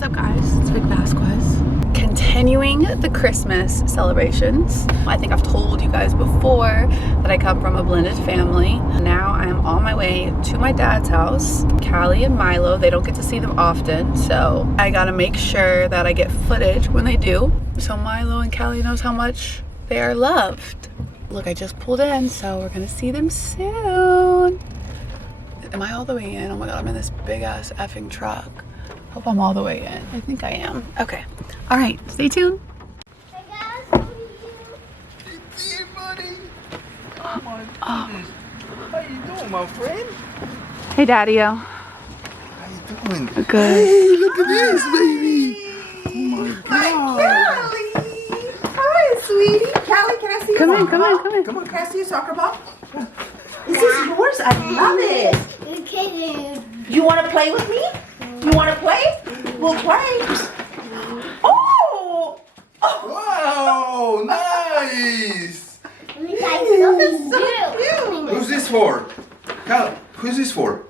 What's up, guys? It's Vic Vasquez. Continuing the Christmas celebrations. I think I've told you guys before that I come from a blended family. Now I am on my way to my dad's house. Callie and Milo, they don't get to see them often, so I gotta make sure that I get footage when they do, so Milo and Callie knows how much they are loved. Look, I just pulled in, so we're gonna see them soon. Am I all the way in? Oh my god, I'm in this big ass effing truck. Hope I'm all the way in. I think I am. Okay. All right, stay tuned. Hey guys, what are you? It's here, buddy. Oh my goodness. How you doing, my friend? Hey, Daddy-o. How you doing? Good. Hey, look at this, baby. Oh my God. Callie! Hi, sweetie. Callie, can I see your Come in, soccer come in, ball? come in. Come on. Can I see your soccer ball? This is yours? I love it. You kidding? You want to play with me? You want to play? We'll play. Oh! Wow, nice. You guys look at So cute. Who's this for? Cal, who's this for?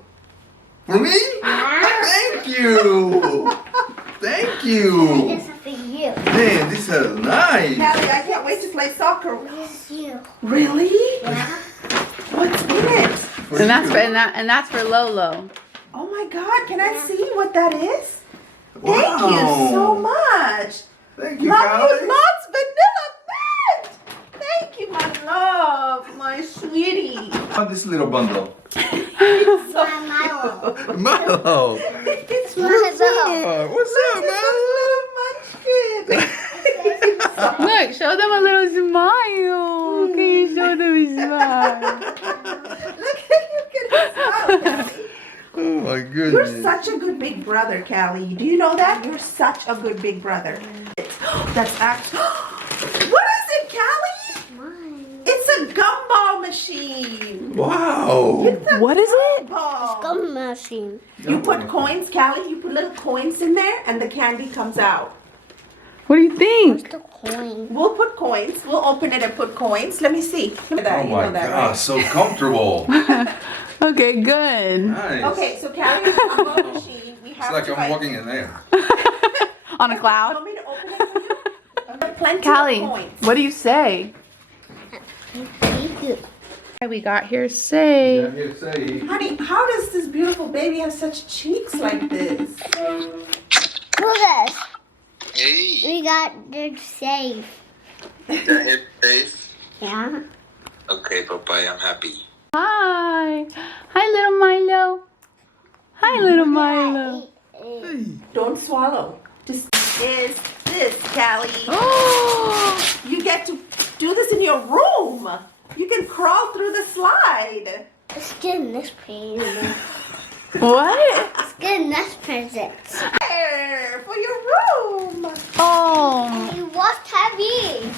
For me? Thank you. Thank you. This is for you. Man, this is nice. Callie, I can't wait to play soccer. This is you. Really? Yeah? What's in it? For And that's you. for that's for Lolo. Oh my God, can I see what that is? Wow. Thank you so much. Thank you, Love Callie. you lots, Vanilla Mint. Thank you, my love, my sweetie. Oh, this little bundle. It's so My Milo. cute. Milo. It's Milo. Oh, what's up, It's a little munchkin. Look, show them a little smile. Can you show them a smile? Look at his smile, Callie. Oh my You're goodness. such a good big brother, Callie. Do you know that? You're such a good big brother. That's actually... What is it, Callie? Mine. It's a gumball machine. Wow. It's a What is it? gumball. Gum machine. You put coins, Callie. You put little coins in there, and the candy comes out. What do you think? The coin. We'll put coins. We'll open it and put coins. Let me see. Look at that. Oh You my know that, God, right? so comfortable. Okay, good. Nice. Okay, so Callie's gumball machine. We It's have like to I'm walking in there. On a You cloud. want me to open it for you? Okay, plenty Callie, of coins. what do you say? Thank you. We got here say. I'm here to say. Honey, how does this beautiful baby have such cheeks like this? Look at this. Hey, We got the safe. is that hip safe? Yeah? Okay, Popeye, I'm happy. Hi. Hi, little Milo. Hi, little Milo. Don't swallow. Just is this, Callie. Oh, You get to do this in your room. You can crawl through the slide. Let's get in this present. what? Let's get in this present. There, for your room. Oh. Hey, what's heavy?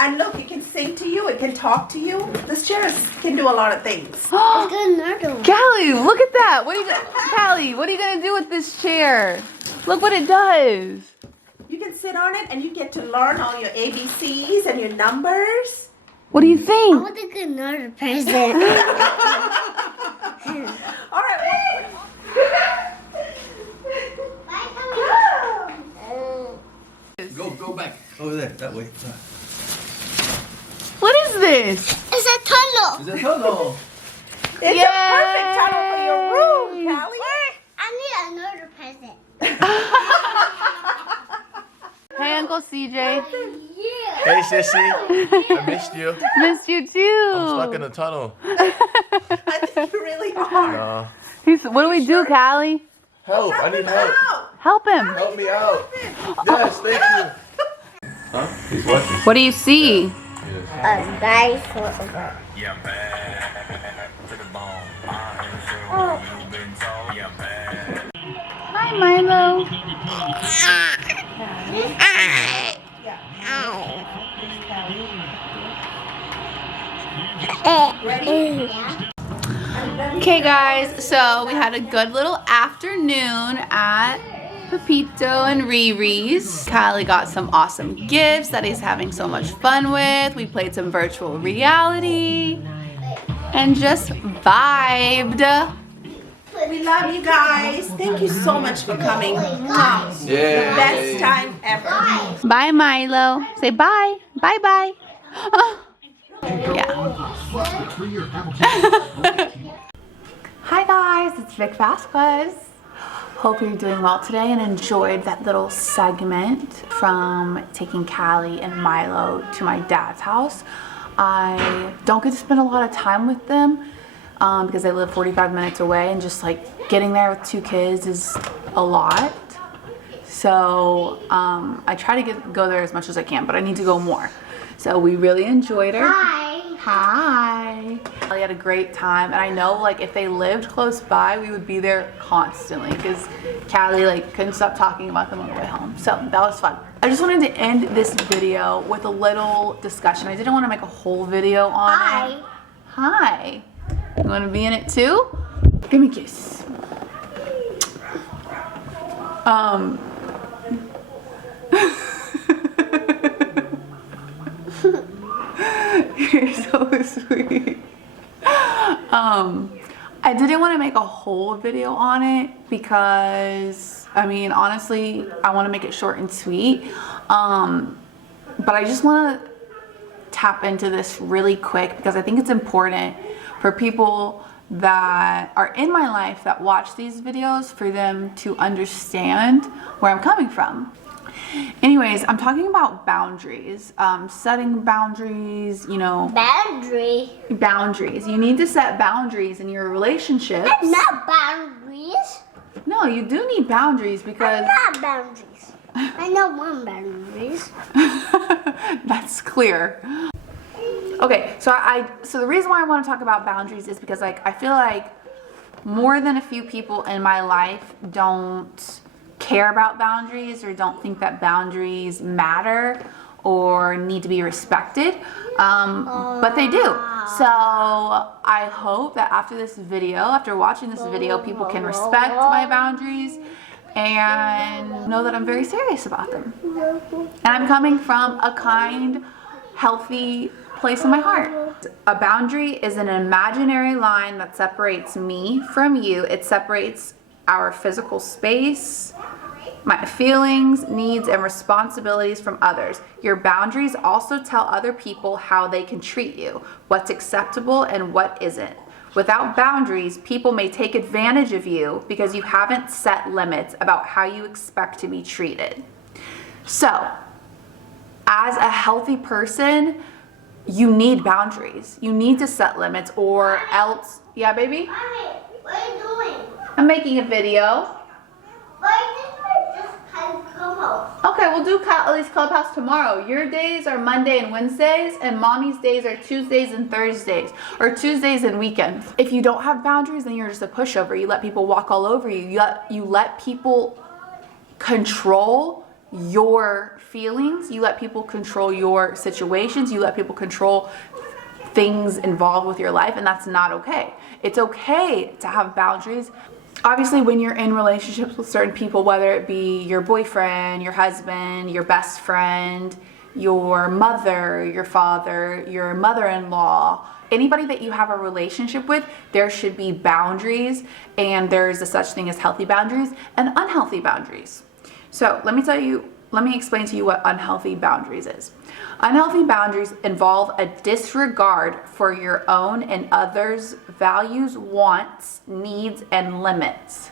And look, it can sing to you. It can talk to you. This chair can do a lot of things. Let's get another one. Callie, look at that. What are you Callie, what are you gonna do with this chair? Look what it does. You can sit on it and you get to learn all your ABCs and your numbers. What do you I think? want to get another present. All right. Go back. Over there, that way. What is this? It's a tunnel. Is that tunnel? It's a perfect tunnel for your room, Callie. I need another present. Hey, Uncle CJ. Yeah. Hey, sissy. I missed you. Missed you too. I'm stuck in a tunnel. I think you really are. What do we do, Callie? Help. I need help. Help him. Help me out. Yes, thank you. Huh? He's watching. What do you see? A nice one. Hi, Milo. Ready? Okay, guys, so we had a good little afternoon at Pepito and Riri's. Kylie got some awesome gifts that he's having so much fun with. We played some virtual reality and just vibed. We love you guys. Thank you so much for coming. Mwah. Yeah. Best time ever. Bye, Milo. Say bye. Bye, bye. Yeah. Hi, guys. It's Vic Vasquez. Hope you're doing well today and enjoyed that little segment from taking Callie and Milo to my dad's house. I don't get to spend a lot of time with them because they live 45 minutes away, and just like getting there with 2 kids is a lot. So I try to go there as much as I can, but I need to go more. So we really enjoyed her. Hi. We had a great time, and I know like if they lived close by, we would be there constantly because Callie like couldn't stop talking about them on the way home. So that was fun. I just wanted to end this video with a little discussion. I didn't want to make a whole video on it. Hi. You want to be in it too? Give me a kiss. You're so sweet. I didn't want to make a whole video on it because, I mean, honestly, I want to make it short and sweet. But I just want to tap into this really quick because I think it's important for people that are in my life that watch these videos for them to understand where I'm coming from. Anyways, I'm talking about boundaries, setting boundaries, you know. Boundaries. You need to set boundaries in your relationships. Not boundaries. No, you do need boundaries because. Not boundaries. I know one boundaries. That's clear. Okay, so so the reason why I want to talk about boundaries is because like I feel like more than a few people in my life don't care about boundaries or don't think that boundaries matter or need to be respected, but they do. So I hope that after watching this video, people can respect my boundaries and know that I'm very serious about them. And I'm coming from a kind, healthy place in my heart. A boundary is an imaginary line that separates me from you. It separates our physical space, my feelings, needs, and responsibilities from others. Your boundaries also tell other people how they can treat you, what's acceptable and what isn't. Without boundaries, people may take advantage of you because you haven't set limits about how you expect to be treated. So, as a healthy person, you need boundaries. You need to set limits or else... Yeah, baby? Mommy, what are you doing? I'm making a video. Why did I just come home? Okay, we'll do Callie's Clubhouse tomorrow. Your days are Monday and Wednesdays, and Mommy's days are Tuesdays and Thursdays, or Tuesdays and weekends. If you don't have boundaries, then you're just a pushover. You let people walk all over you. You let people control your feelings. You let people control your situations. You let people control things involved with your life, and that's not okay. It's okay to have boundaries. Obviously, when you're in relationships with certain people, whether it be your boyfriend, your husband, your best friend, your mother, your father, your mother-in-law, anybody that you have a relationship with, there should be boundaries, and there's a such thing as healthy boundaries and unhealthy boundaries. So let me explain to you what unhealthy boundaries is. Unhealthy boundaries involve a disregard for your own and others' values, wants, needs, and limits.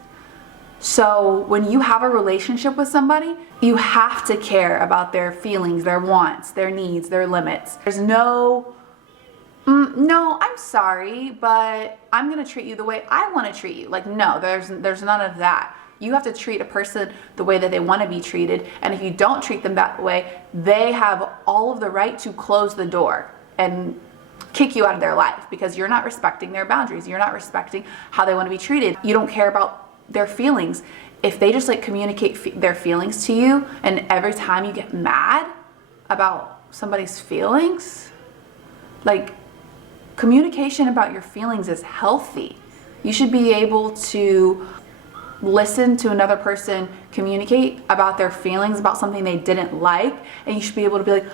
So when you have a relationship with somebody, you have to care about their feelings, their wants, their needs, their limits. There's no, I'm sorry, but I'm gonna treat you the way I wanna treat you. Like, no, there's none of that. You have to treat a person the way that they want to be treated, and if you don't treat them that way, they have all of the right to close the door and kick you out of their life because you're not respecting their boundaries. You're not respecting how they want to be treated. You don't care about their feelings. If they just like communicate their feelings to you, and every time you get mad about somebody's feelings, like, communication about your feelings is healthy. You should be able to listen to another person communicate about their feelings about something they didn't like, and you should be able to be like,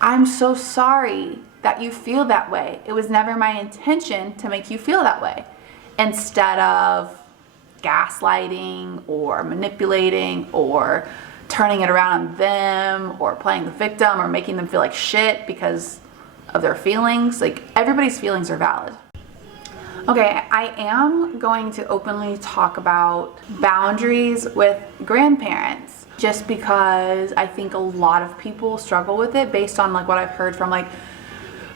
I'm so sorry that you feel that way. It was never my intention to make you feel that way. Instead of gaslighting or manipulating or turning it around on them or playing the victim or making them feel like shit because of their feelings. Like, everybody's feelings are valid. Okay, I am going to openly talk about boundaries with grandparents, just because I think a lot of people struggle with it based on like what I've heard from like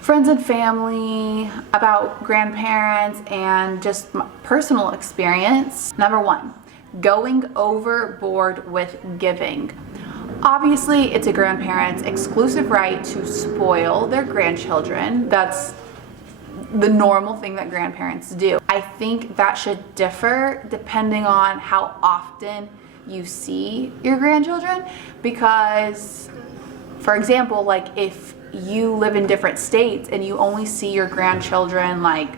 friends and family about grandparents and just my personal experience. Number one, going overboard with giving. Obviously, it's a grandparent's exclusive right to spoil their grandchildren. That's the normal thing that grandparents do. I think that should differ depending on how often you see your grandchildren, because, for example, like if you live in different states and you only see your grandchildren like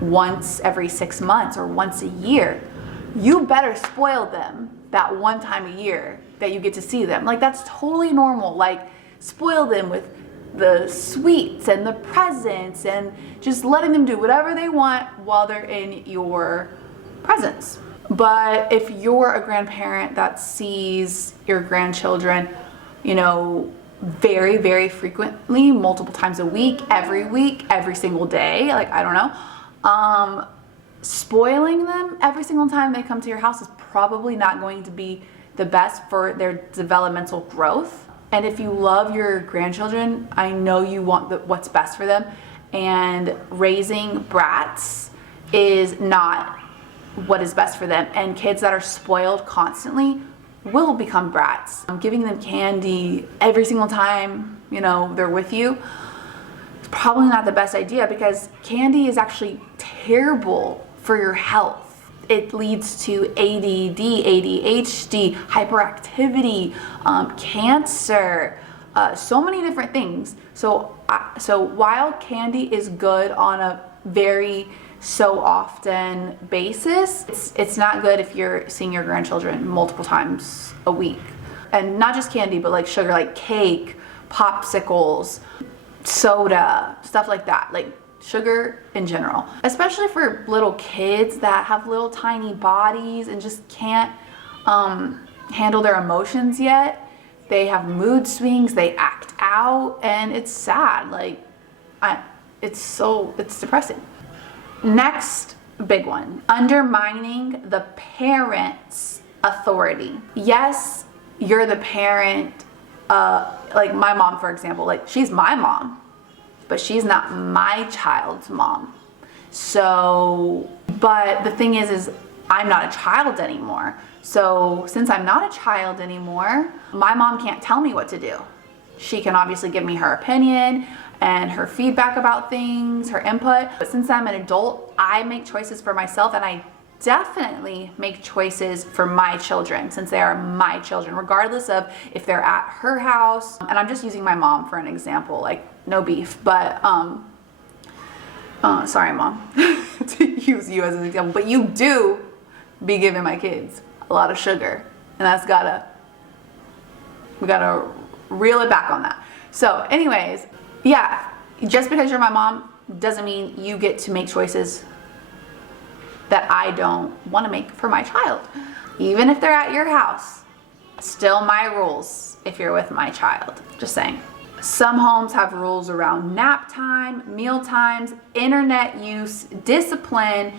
once every 6 months or once a year, you better spoil them that one time a year that you get to see them. Like, that's totally normal. Like, spoil them with the sweets and the presents and just letting them do whatever they want while they're in your presence. But if you're a grandparent that sees your grandchildren, you know, very, very frequently, multiple times a week, every single day, like, I don't know, spoiling them every single time they come to your house is probably not going to be the best for their developmental growth. And if you love your grandchildren, I know you want what's best for them, and raising brats is not what is best for them. And kids that are spoiled constantly will become brats. Giving them candy every single time, you know, they're with you, it's probably not the best idea, because candy is actually terrible for your health. It leads to ADD, ADHD, hyperactivity, cancer, so many different things. So while candy is good on a very so often basis, it's not good if you're seeing your grandchildren multiple times a week. And not just candy, but like sugar, like cake, popsicles, soda, stuff like that. Like, sugar in general, especially for little kids that have little tiny bodies and just can't handle their emotions yet. They have mood swings, they act out, and it's sad. Like, it's depressing. Next big one, undermining the parent's authority. Yes, you're the parent. Like my mom, for example, like, she's my mom, but she's not my child's mom. So, but the thing is I'm not a child anymore. So since I'm not a child anymore, my mom can't tell me what to do. She can obviously give me her opinion and her feedback about things, her input. But since I'm an adult, I make choices for myself, and I definitely make choices for my children, since they are my children, regardless of if they're at her house. And I'm just using my mom for an example, like, no beef, but sorry, Mom, to use you as an example, but you do be giving my kids a lot of sugar, and we gotta reel it back on that. So anyways, yeah, just because you're my mom doesn't mean you get to make choices that I don't want to make for my child. Even if they're at your house, still my rules if you're with my child. Just saying. Some homes have rules around nap time, meal times, internet use, discipline,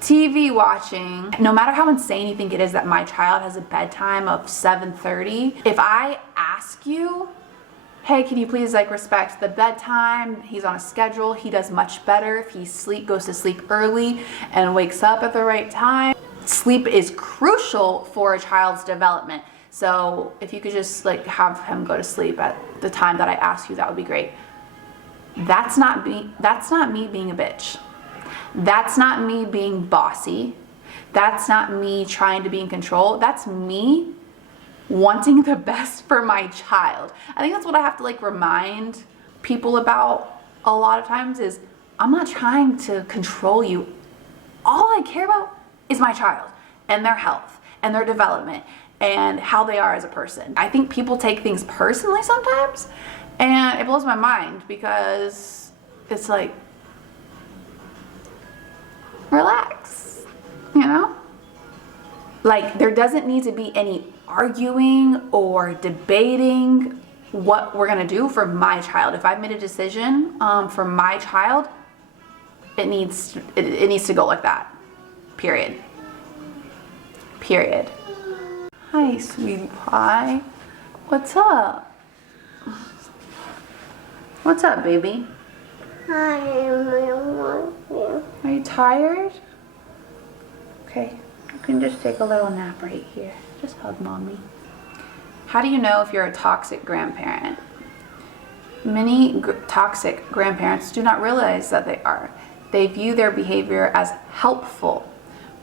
TV watching. No matter how insane you think it is that my child has a bedtime of 7:30, if I ask you, hey, can you please like respect the bedtime? He's on a schedule. He does much better if he goes to sleep early and wakes up at the right time. Sleep is crucial for a child's development. So if you could just like have him go to sleep at the time that I ask you, that would be great. That's not me being a bitch. That's not me being bossy. That's not me trying to be in control. That's me wanting the best for my child. I think that's what I have to like remind people about a lot of times is I'm not trying to control you. All I care about is my child and their health and their development and how they are as a person. I think people take things personally sometimes, and it blows my mind because it's like, relax, you know? Like, there doesn't need to be any arguing or debating what we're gonna do for my child. If I've made a decision for my child, it needs to go like that. Period. Period. Hi, sweetie pie. What's up? What's up, baby? Hi, Are you tired? Okay, you can just take a little nap right here. Just hug mommy. How do you know if you're a toxic grandparent? Many toxic grandparents do not realize that they are. They view their behavior as helpful,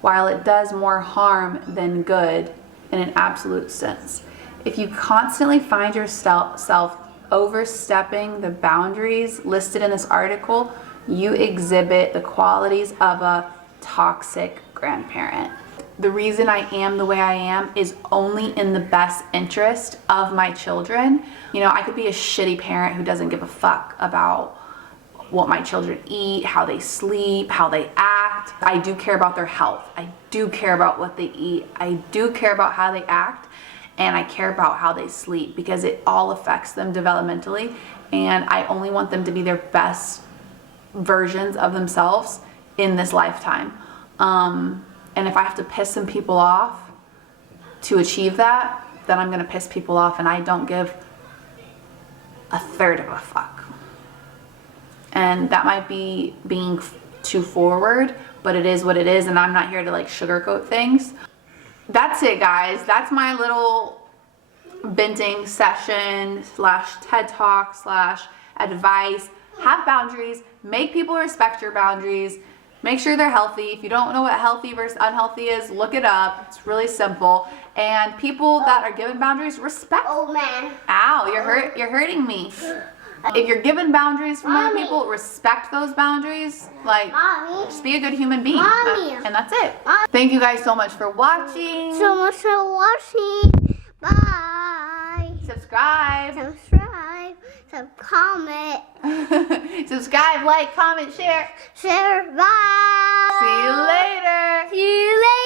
while it does more harm than good in an absolute sense. If you constantly find yourself overstepping the boundaries listed in this article, you exhibit the qualities of a toxic grandparent. The reason I am the way I am is only in the best interest of my children. You know, I could be a shitty parent who doesn't give a fuck about what my children eat, how they sleep, how they act. I do care about their health. I do care about what they eat. I do care about how they act. And I care about how they sleep because it all affects them developmentally, and I only want them to be their best versions of themselves in this lifetime. And if I have to piss some people off to achieve that, then I'm gonna piss people off, and I don't give a third of a fuck. And that might be being too forward, but it is what it is, and I'm not here to like sugarcoat things. That's it, guys. That's my little venting session / TED Talk / advice. Have boundaries. Make people respect your boundaries. Make sure they're healthy. If you don't know what healthy versus unhealthy is, look it up. It's really simple. And people that are given boundaries, respect. Oh man. Ow, you're hurting me. If you're given boundaries from other people, respect those boundaries. Like, Mommy. just be a good human being. Mommy. And that's it. Thank you guys so much for watching. So much for watching. Bye. Subscribe. Comment. Subscribe, like, comment, share. Share. Bye. See you later. See you later.